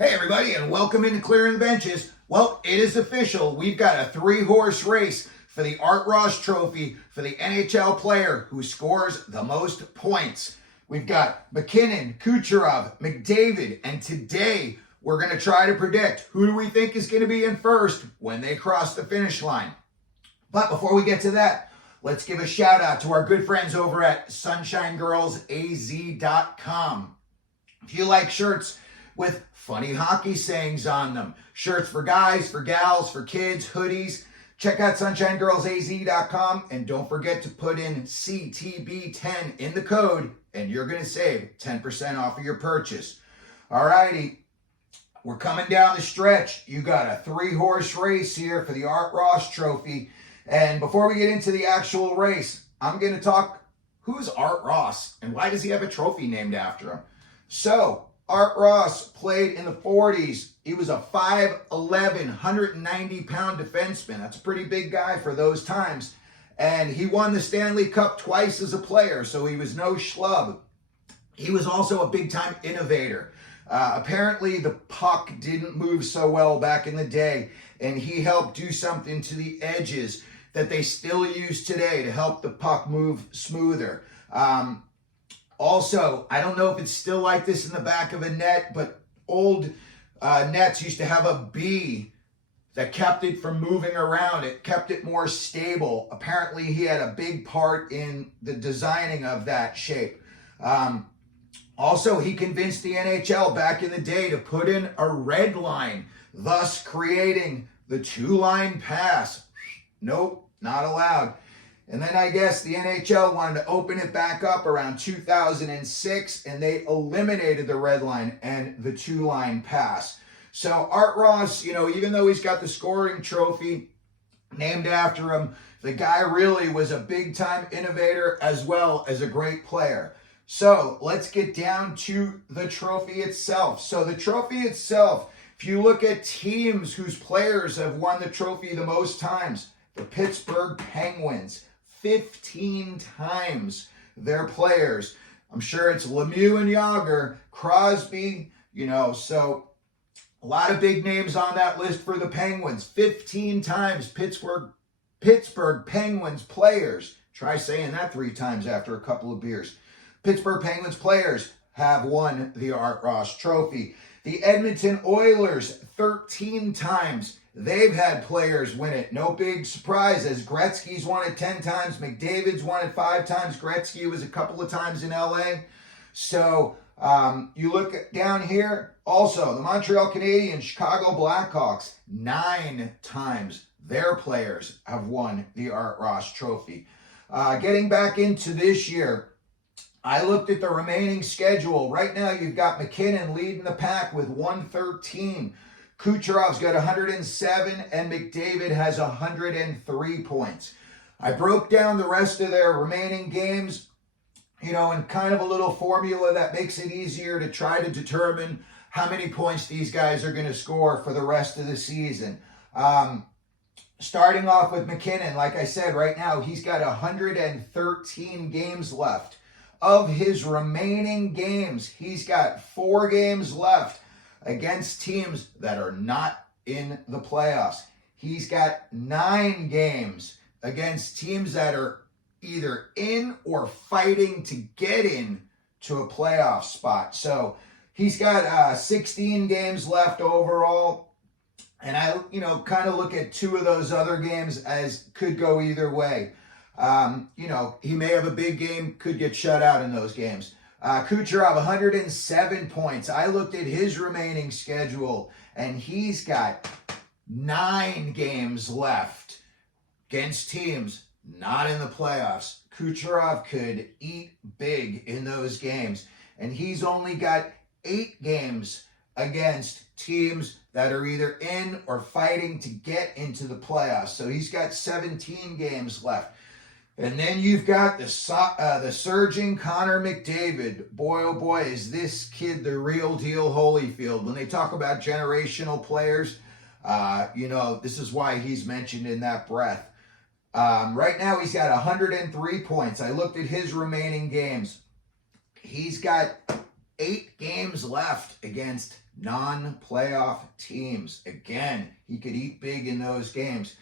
Hey everybody, and welcome into Clearing the Benches. Well, it is official. We've got a 3-horse race for the Art Ross Trophy for the NHL player who scores the most points. We've got Mackinnon, Kucherov, McDavid, and today we're going to try to predict who do we think is going to be in first when they cross the finish line. But before we get to that, let's give a shout out to our good friends over at SunshineGirlsAZ.com. If you like shirts with funny hockey sayings on them, shirts for guys, for gals, for kids, hoodies, check out SunshineGirlsAZ.com and don't forget to put in CTB10 in the code and you're going to save 10% off of your purchase. Alrighty, we're coming down the stretch. You got a 3-horse race here for the Art Ross Trophy. And before we get into the actual race, I'm going to talk who's Art Ross and why does he have a trophy named after him. So, Art Ross played in the 40s. He was a 5'11", 190-pound defenseman. That's a pretty big guy for those times. And he won the Stanley Cup twice as a player, so he was no schlub. He was also a big-time innovator. Apparently, the puck didn't move so well back in the day, and he helped do something to the edges that they still use today to help the puck move smoother. Also, I don't know if it's still like this in the back of a net, but old nets used to have a B that kept it from moving around. It kept it more stable. Apparently, he had a big part in the designing of that shape. Also, he convinced the NHL back in the day to put in a red line, thus creating the 2-line pass. Nope, not allowed. And then I guess the NHL wanted to open it back up around 2006, and they eliminated the red line and the 2-line pass. So Art Ross, even though he's got the scoring trophy named after him, the guy really was a big-time innovator as well as a great player. So let's get down to the trophy itself. So the trophy itself, if you look at teams whose players have won the trophy the most times, the Pittsburgh Penguins, 15 times their players. I'm sure it's Lemieux and Yager, Crosby, so a lot of big names on that list for the Penguins. 15 times Pittsburgh Penguins players. Try saying that 3 times after a couple of beers. Pittsburgh Penguins players have won the Art Ross Trophy. The Edmonton Oilers, 13 times. They've had players win it. No big surprise, as Gretzky's won it 10 times. McDavid's won it 5 times. Gretzky was a couple of times in LA. So you look down here. Also, the Montreal Canadiens, Chicago Blackhawks, 9 times their players have won the Art Ross Trophy. Getting back into this year, I looked at the remaining schedule. Right now, you've got McKinnon leading the pack with 113. Kucherov's got 107, and McDavid has 103 points. I broke down the rest of their remaining games, in kind of a little formula that makes it easier to try to determine how many points these guys are going to score for the rest of the season. Starting off with McKinnon, like I said, right now, he's got 113 games left. Of his remaining games, he's got 4 games left against teams that are not in the playoffs. He's got 9 games against teams that are either in or fighting to get in to a playoff spot. So he's got 16 games left overall. And I, kind of look at 2 of those other games as could go either way. He may have a big game, could get shut out in those games. Kucherov, 107 points. I looked at his remaining schedule, and he's got 9 games left against teams not in the playoffs. Kucherov could eat big in those games, and he's only got 8 games against teams that are either in or fighting to get into the playoffs. So he's got 17 games left. And then you've got the surging Connor McDavid. Boy, oh boy, is this kid the real deal Holyfield. When they talk about generational players, this is why he's mentioned in that breath. Right now, he's got 103 points. I looked at his remaining games. He's got 8 games left against non-playoff teams. Again, he could eat big in those games.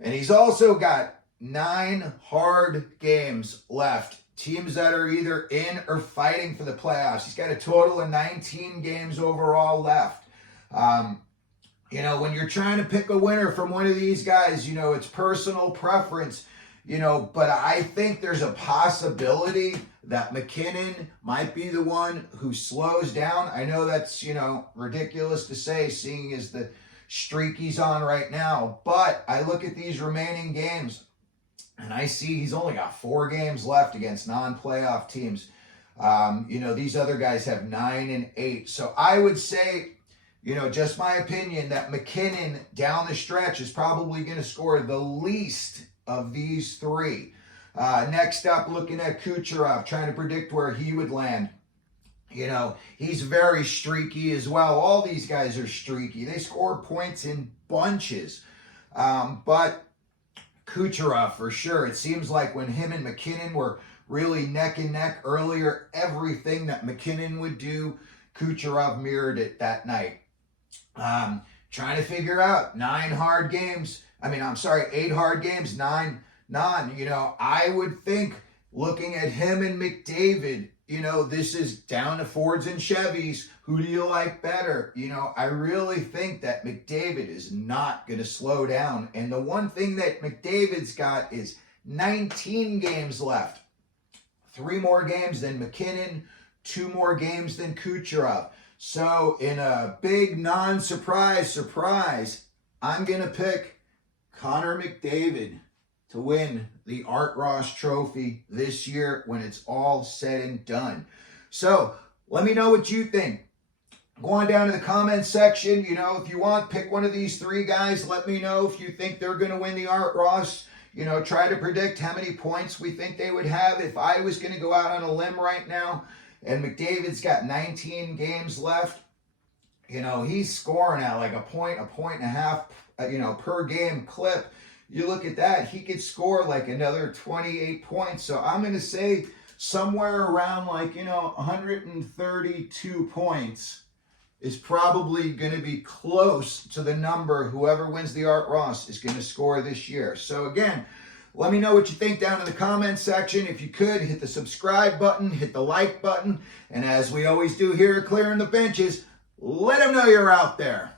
And he's also got 9 hard games left. Teams that are either in or fighting for the playoffs. He's got a total of 19 games overall left. When you're trying to pick a winner from one of these guys, it's personal preference, but I think there's a possibility that Mackinnon might be the one who slows down. I know that's, ridiculous to say, seeing as the streak he's on right now, but I look at these remaining games and I see he's only got 4 games left against non-playoff teams. These other guys have 9 and 8. So I would say, just my opinion, that Mackinnon down the stretch is probably going to score the least of these 3. Next up, looking at Kucherov, trying to predict where he would land. He's very streaky as well. All these guys are streaky. They score points in bunches. But Kucherov, for sure. It seems like when him and Mackinnon were really neck and neck earlier, everything that Mackinnon would do, Kucherov mirrored it that night. Trying to figure out 8 hard games, 9. I would think, looking at him and McDavid, this is down to Fords and Chevys. Who do you like better? I really think that McDavid is not going to slow down. And the one thing that McDavid's got is 19 games left. 3 more games than MacKinnon, 2 more games than Kucherov. So in a big surprise, I'm going to pick Connor McDavid to win the Art Ross Trophy this year when it's all said and done. So let me know what you think. Go on down to the comments section. If you want, pick one of these 3 guys. Let me know if you think they're going to win the Art Ross. Try to predict how many points we think they would have. If I was going to go out on a limb right now, and McDavid's got 19 games left, he's scoring at like a point and a half, per game clip. You look at that, he could score like another 28 points. So I'm going to say somewhere around 132 points is probably going to be close to the number whoever wins the Art Ross is going to score this year. So again, let me know what you think down in the comments section. If you could, hit the subscribe button, hit the like button, and as we always do here at Clearing the Benches, let them know you're out there.